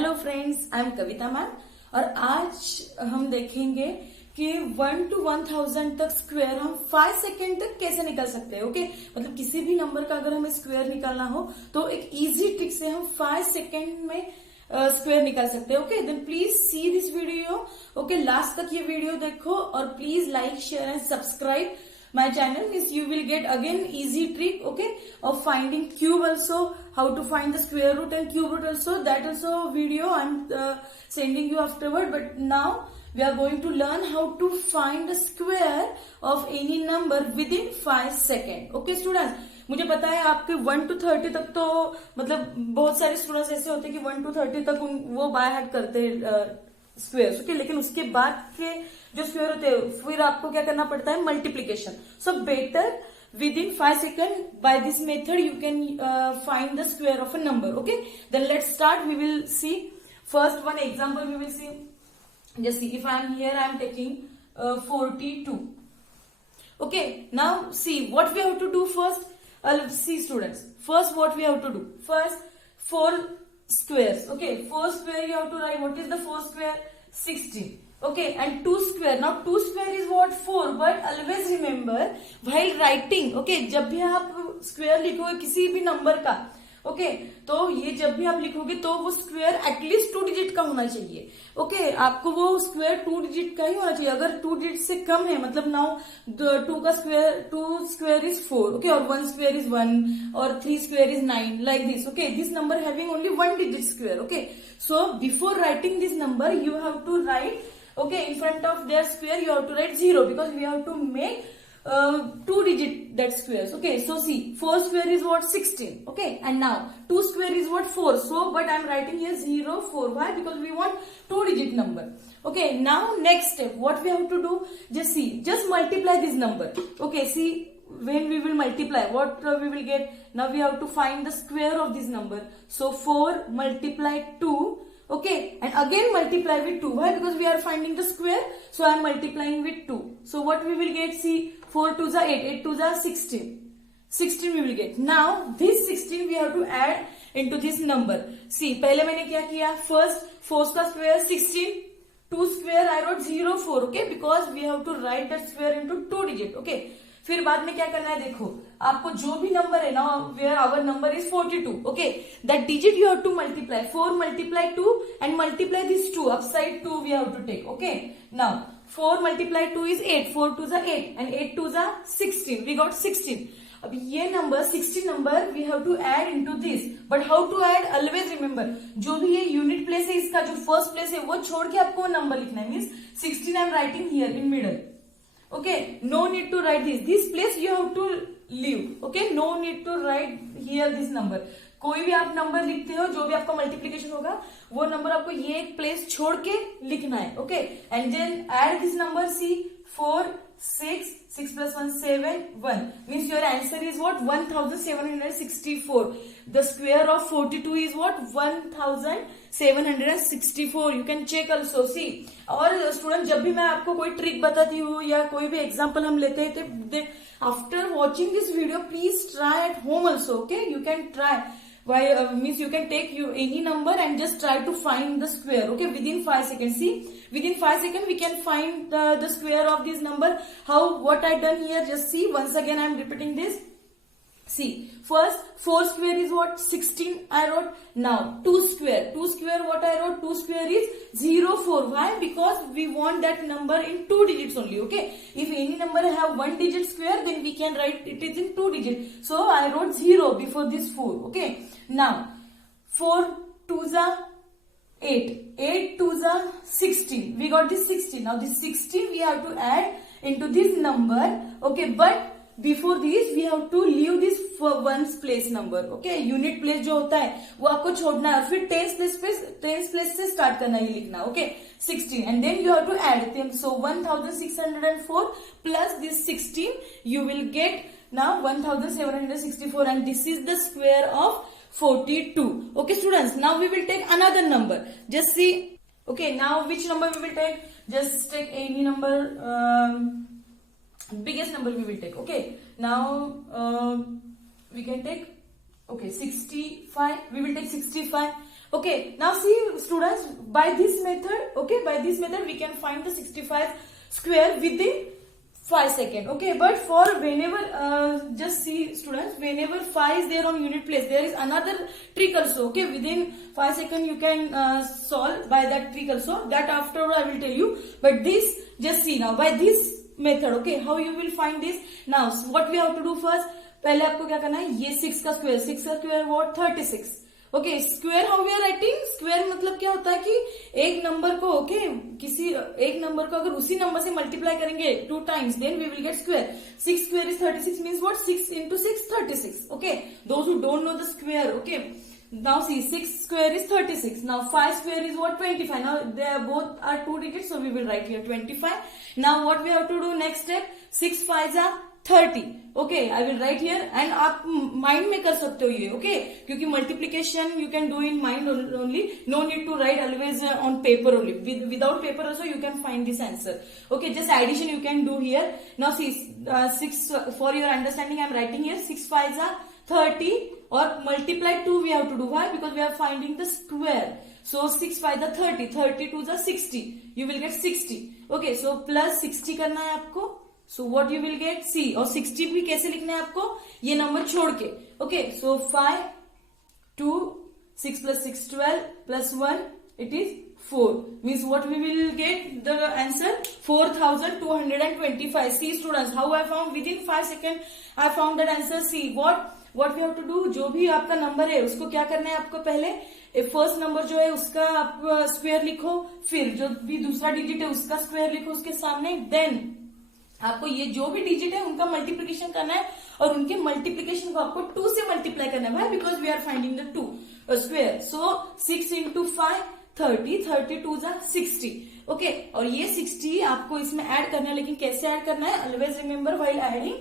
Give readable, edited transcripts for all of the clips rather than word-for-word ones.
Hello friends, I am Kavita ma'am और आज हम देखेंगे कि 1 to 1000 तक स्क्वायर हम 5 सेकेंड तक कैसे निकाल सकते हैं। ओके, मतलब किसी भी नंबर का अगर हमें स्क्वायर निकालना हो तो एक इजी ट्रिक से हम 5 सेकेंड में स्क्वायर निकाल सकते हैं। Okay, then please see this video. Okay, last तक ये वीडियो देखो और please like, share and subscribe my channel. Means you will get again easy trick, okay, of finding cube also, how to find the square root and cube root also. That also video I'm sending you afterward, but now we are going to learn how to find the square of any number within 5 seconds. Okay students, मुझे पता है आपके 1 to 30 तक तो मतलब बहुत सारे students ऐसे होते हैं कि 1 to 30 तक वो बाय हार्ट करते स्क्वायर। ओके, लेकिन उसके बाद के जो स्क्वायर होते हैं फिर आपको क्या करना पड़ता है, multiplication. So better within 5 seconds by this method you can find the square of a number. Okay, then let's start. We will see first one example. We will see, just see, if I am here, I am taking 42. Okay, now see what we have to do first. See students, first what we have to do, first 4 squares. Okay, 4 square you have to write. What is the 4 square? 16. Okay, and 2 square. Now 2 square is what? 4. But always remember while writing, okay, जब भी आप square लिखोगे किसी भी number का, okay, तो ये जब भी आप लिखोगे तो वो स्क्वायर एटलीस्ट 2 डिजिट का होना चाहिए। ओके, आपको वो स्क्वायर 2 डिजिट का ही होना चाहिए। अगर 2 डिजिट से कम है, मतलब नाउ 2 स्क्वायर इज 4, ओके, और 1 स्क्वायर इज 1 और 3 square is 9, like this. Okay, this number having only 1 digit square. Okay, so before writing this number you have to write, okay, in front of their square you have to write 0 because we have to make 2 digit that squares. Okay, so see, 4 square is what? 16. Okay, and now 2 square is what? 4. So but I am writing here 0 4. Why? Because we want 2 digit number. Okay, now next step what we have to do, just see, just multiply this number. Okay, see, when we will multiply, what we will get? Now we have to find the square of this number. So 4 multiply 2. Okay, and again multiply with 2. Why? Because we are finding the square, so I am multiplying with 2. So what we will get? See, 4 2s are 8, 8 2s are 16. 16 we will get. Now this 16 we have to add into this number. See, पहले मैंने क्या किया? First 4 का square 16, 2 square I wrote 0 4. Okay, because we have to write that square into 2 digit. Okay, फिर बाद में क्या करना है, देखो आपको जो भी नंबर है ना, where our number is 42, okay, that digit you have to multiply 4 multiply 2 and multiply this 2 upside 2 we have to take. Okay, now 4 multiply 2 is 8, 4 2s are 8 and 8 2s are 16, we got 16। अब ये number 16 number we have to add into this, but how to add? Always remember, जो भी ये unit place है इसका जो first place है वो छोड़ के आपको नंबर लिखना है। Means 16 I am writing here in middle. Okay, no need to write this place you have to leave. Okay, no need to write here this number. कोई भी आप नंबर लिखते हो, जो भी आपका मल्टीप्लीकेशन होगा वो नंबर आपको ये एक प्लेस छोड़ के लिखना है। Okay, and then add this number, see 4 6 6 plus 1 7 1 means your answer is what? 1764. The square of 42 is what? 1764. You can check also. See, और स्टूडेंट जब भी मैं आपको कोई ट्रिक बताती हूँ या कोई भी एग्जांपल हम लेते हैं तो after watching this video please try at home also. Okay, you can try. Why means you can take any number and just try to find the square. Okay, within 5 seconds. See, within 5 seconds we can find the square of this number. How? What I done here? Just see, once again I am repeating this. See, first 4 square is what? 16 I wrote. Now 2 square what I wrote? 2 square is 0 4. Why? Because we want that number in 2 digits only. Okay, if any number have 1 digit square then we can write it is in 2 digit. So I wrote 0 before this 4. Okay, now 4 2s are 8, 8 2s are 16. We got this 16. Now this 16 we have to add into this number. Okay, but before this we have to leave this once place number. Okay, unit place जो होता है वो आपको छोड़ना है, फिर tens place से start करना है लिखना। Okay, 16 and then you have to add, so 1604 plus this 16 you will get now 1764 and this is the square of 42. Okay students, now we will take another number. Just see. Okay, now which number we will take? Just take any number. Biggest number we will take. Okay, now we can take, okay, 65. We will take 65. Okay, now see students, by this method we can find the 65 square within 5 seconds. Okay, but for whenever just see students, whenever 5 is there on unit place, there is another trick also. Okay, within 5 seconds you can solve by that trick also, that afterward I will tell you. But this, just see now, by this method, okay, how you will find this. Now what we have to do first, पहले आपको क्या करना है, ये 6 का square what 36. Okay, square how we are writing, square मतलब क्या होता है कि एक नंबर को, ओके, किसी एक नंबर को अगर उसी नंबर से मल्टीप्लाई करेंगे 2 times, then we will get square. 6 square is 36 means what, 6 into 6 36. Okay, those who don't know the square. Okay, now see 6 square is 36. Now 5 square is what, 25. Now they are both are 2 digits, so we will write here 25. Now what we have to do next step, 6 5s are 30. Okay, I will write here. And आप mind में कर सकते हो ये. Okay, क्योंकि multiplication you can do in mind only, no need to write always on paper only. Without paper also you can find this answer. Okay, just addition you can do here. Now see 6, for your understanding I am writing here 6 5s are 30 और multiply 2 we have to do. Why? Because we are finding the square. So 6 5s are 30, 30 2s are 60. You will get 60. Okay, so plus 60 करना है आपको. So what you will get, C. और 60 भी कैसे लिखना है आपको, ये नंबर छोड़ के. Okay, so 5 2 6 plus 6 12 plus 1 it is 4. Means what we will get the answer 4225. See students, how I found within 5 seconds I found that answer. See what we have to do, जो भी आपका number है उसको क्या करना है आपको, पहले फर्स्ट नंबर जो है उसका आप स्क्वायर लिखो, फिर जो भी दूसरा डिजिट है उसका स्क्वायर लिखो उसके सामने, देन आपको ये जो भी डिजिट है उनका मल्टीप्लीकेशन करना है और उनके मल्टीप्लीकेशन को आपको 2 से मल्टीप्लाई करना है. Because we are finding the 2 square. So 6 into 5 30, 32s are 60. Okay, और ये 60 आपको इसमें ऐड करना है, लेकिन कैसे ऐड करना है, always remember while adding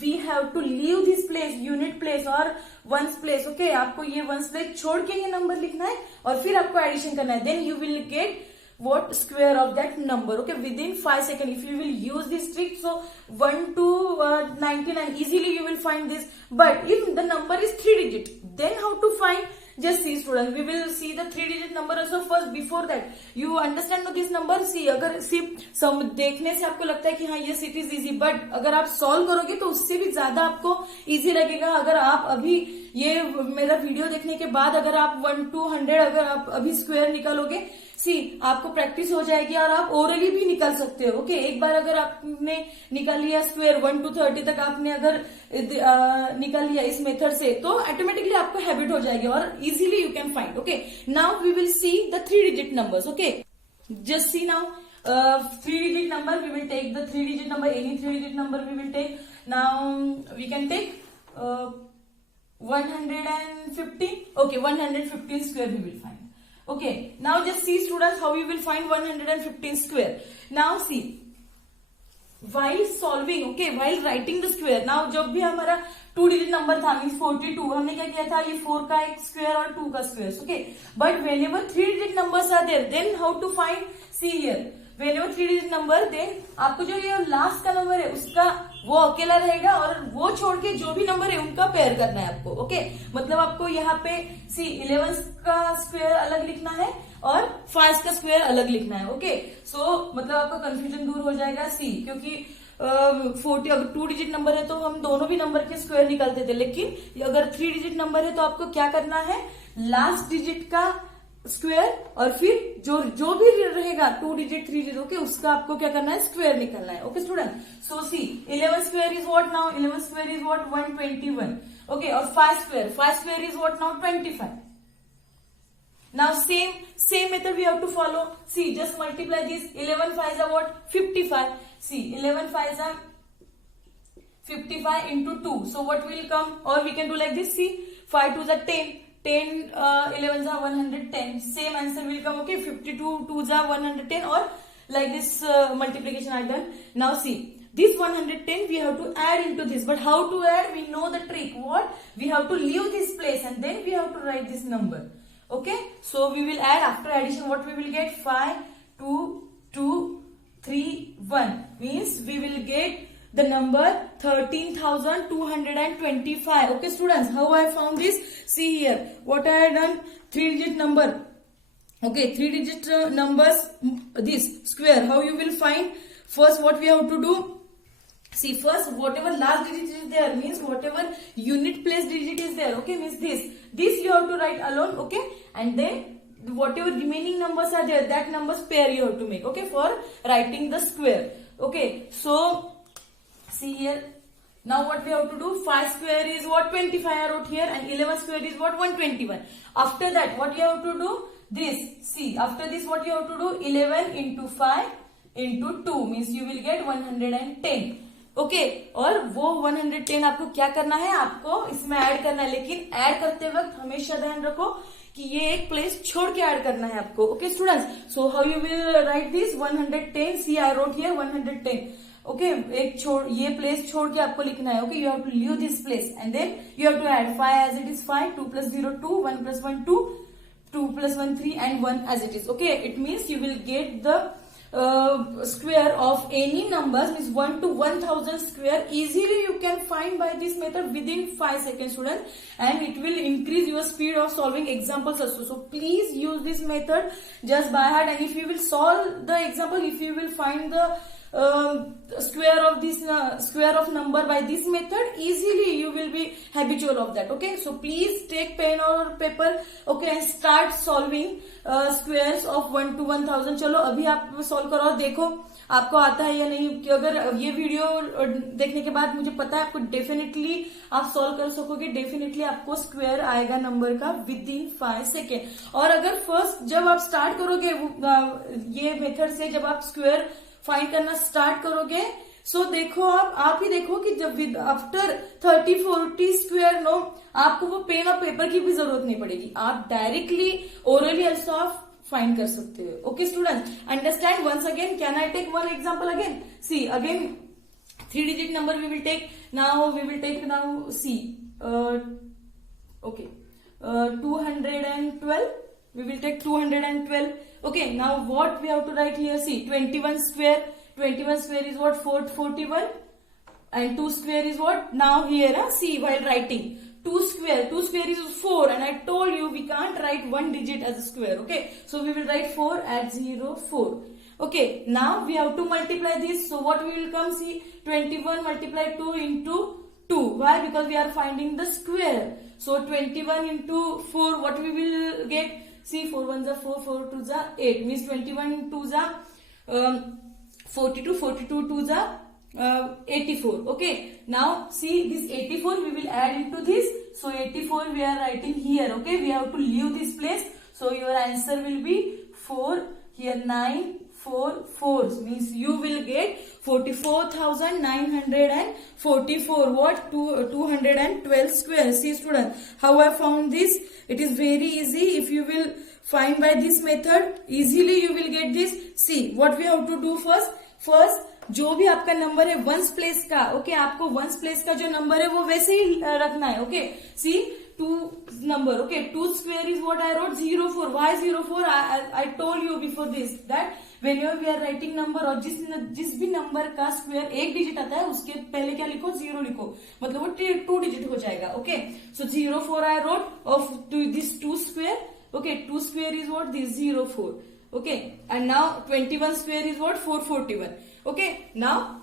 we have to leave this place, unit place और वंस प्लेस. ओके, आपको ये वंस प्लेस छोड़ के ये नंबर लिखना है और फिर आपको एडिशन करना है. Then you will get what square of that number. Okay, within 5 seconds if you will use this trick, so 1 to 99 easily you will find this. But if the number is 3 digit, then how to find, just see students, we will see the 3 digit number also first. Before that you understand this number. See, अगर सिर्फ सब देखने से आपको लगता है कि हाँ yes it is easy, but अगर आप सॉल्व करोगे तो उससे भी ज्यादा आपको इजी लगेगा. अगर आप अभी ये मेरा वीडियो देखने के बाद अगर आप 1 to 100 अगर आप अभी स्क्वायर निकालोगे, सी आपको प्रैक्टिस हो जाएगी और आप ओरली भी निकाल सकते हो. ओके, एक बार अगर आपने निकाल लिया स्क्वायर 1 to 30 तक आपने अगर निकाल लिया इस मेथड से, तो ऑटोमेटिकली आपको हैबिट हो जाएगी और easily you can find. Okay, now we will see the 3 digit numbers. ओके, जस्ट सी नाउ 3 digit number, we will take the 3 digit number, any 3 digit number we will take. Now we can take 115. Okay, 115 square we will find. Okay, now just see students how we will find 115 square. Now see, while solving, okay, while writing the square, now जब भी हमारा 2 digit number था means 42, हमने क्या किया था, ये 4 का एक स्क्वायर और 2 का square. Okay, but whenever 3 digit numbers are there, then how to find, see here, whenever 3 digit number, then आपको जो ये लास्ट का नंबर है उसका वो अकेला रहेगा और वो छोड़ के जो भी नंबर है उनका पेयर करना है आपको. ओके, मतलब आपको यहाँ पे सी 11 का स्क्वायर अलग लिखना है और 5 का स्क्वायर अलग लिखना है. ओके, सो मतलब आपका कंफ्यूजन दूर हो जाएगा. सी, क्योंकि 40 अगर 2 डिजिट नंबर है तो हम दोनों भी नंबर के स्क्वायर निकालते थे, लेकिन अगर 3 डिजिट नंबर है तो आपको क्या करना है, लास्ट डिजिट का स्क्वायर और फिर जो भी रहेगा 2 digit 3 digit, ओके, उसका आपको क्या करना है, स्क्वायर निकालना है. Okay student, so see 11 square is what now, 11 square is what 121. Okay, और 5 square is what now 25. Now same method we have to follow. See, just multiply this. 11 5s are what, 55. See, 11 5s are 55 into 2. So what will come, or we can do like this. See, 5 2s are 10. 10 11s are 110. Same answer will come. Okay, 52 2s are 110, or like this multiplication I done. Now see, this 110 we have to add into this, but how to add, we know the trick. What, we have to leave this place and then we have to write this number. Okay, so we will add. After addition what we will get, 5 2 2 3 1 means we will get the number 13,225. Okay students, how I found this? See here, what I had done, 3-digit number. Okay, 3-digit numbers, this square. How you will find? First, what we have to do? See, first whatever last digit is there, means whatever unit place digit is there, okay, means this you have to write alone, okay, and then whatever remaining numbers are there, that numbers pair you have to make, okay, for writing the square. Okay, so see here, now what we have to do? 5 square is what? 25 I wrote here, and 11 square is what? 121. After that, what you have to do? This. See, after this what you have to do? 11 into 5 into 2 means you will get 110. Okay, और वो 110 आपको क्या करना है? आपको इसमें add करना है, लेकिन ऐड करते वक्त हमेशा ध्यान रखो कि ये एक प्लेस छोड़ के ऐड करना है आपको. Okay students, so how you will write this? 110. See I wrote here 110. Okay, एक ये प्लेस छोड़ के आपको लिखना है. Okay, you have to leave this place and then you have to add 5 as it is 5, 2 plus 0 2, 1 plus 1 2, 2 plus 1 3 and 1 as it is. Okay, it means you will get the square of any numbers, means 1 to 1000 square. Easily you can find by this method within 5 seconds students, and it will increase your speed of solving examples also. So please use this method just by heart, and if you will solve the example, if you will find the square of this square of number by this method, easily you will be habitual of that. Okay, so please take pen or paper, okay, and start solving squares of 1 to 1000. चलो अभी आप solve करो और देखो आपको आता है या नहीं. कि अगर ये वीडियो देखने के बाद मुझे पता है आपको डेफिनेटली आप सॉल्व कर सकोगे, डेफिनेटली आपको स्क्वायर आएगा नंबर का विद इन 5 सेकेंड. और अगर फर्स्ट जब आप स्टार्ट करोगे ये मेथड से, जब आप स्क्वायर फाइंड करना स्टार्ट करोगे, सो देखो आप ही देखो कि जब विद आफ्टर 30-40 स्क्वायर नो, आपको वो पेन और पेपर की भी जरूरत नहीं पड़ेगी. आप डायरेक्टली ओरली ऑल्सो आप फाइंड कर सकते हो. Okay students, understand once again. Can I take one example again? See again 3-digit number we will take now. See, okay, 212. We will take 212. Okay, now what we have to write here? See, 21 square. 21 square is what? 441. And 2 square is what? Now here, see, while writing 2 square is 4, and I told you we can't write one digit as a square. Okay, so we will write 4 at 0 4. Okay, now we have to multiply this. So what we will come? See, 21 multiply 2 into 2. Why? Because we are finding the square. So 21 into 4, what we will get? See, 4 1s are 4, 4 2s are 8. Means 21 2s are 42, 42 2s are 84. Okay, now see, this 84 we will add into this. So 84 we are writing here. Okay, we have to leave this place. So your answer will be 4 here. 9 4 4s means you will get 44,944. What? 212 square. See student, how I found this? It is very easy. If you will find by this method, easily you will get this. See, what we have to do first जो भी आपका number है ones place का, okay, आपको ones place का जो number है वो वैसे ही रखना है. Okay, C 2 number. Okay, 2 square is what I wrote 04. Why 04? I told you before this that whenever we are writing number, और जिस भी नंबर का स्क्वायर एक डिजिट आता है उसके पहले क्या लिखो? 0 लिखो, मतलब वो 2 डिजिट हो जाएगा. Okay, so 04 I wrote of this 2 square. Okay, 2 square is what? This 04. Okay, and now 21 square is what? 441. Okay, now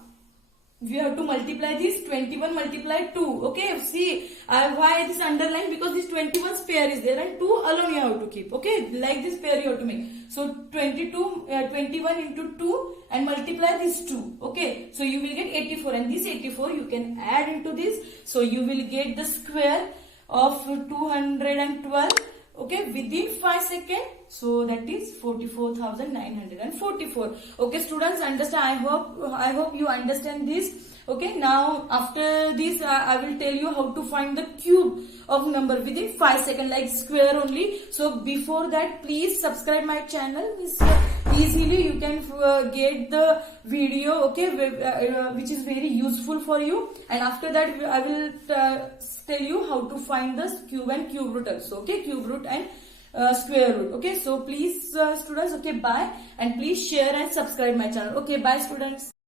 we have to multiply this. 21 multiply 2. Okay, see, why this underline? Because this 21 pair is there and 2 alone you have to keep. Okay, like this pair you have to make. So 21 into 2 and multiply this 2. Okay, so you will get 84, and this 84 you can add into this. So you will get the square of 212. Okay, within 5 seconds. So that is 44,944. Okay students, understand? I hope you understand this. Okay, now after this I will tell you how to find the cube of number within 5 seconds, like square only. So before that, please subscribe my channel. Easily you can get the video, okay, which is very useful for you. And after that I will tell you how to find the cube and cube root also. Okay, cube root and square root. Okay, so please students, okay, bye, and please share and subscribe my channel. Okay, bye students.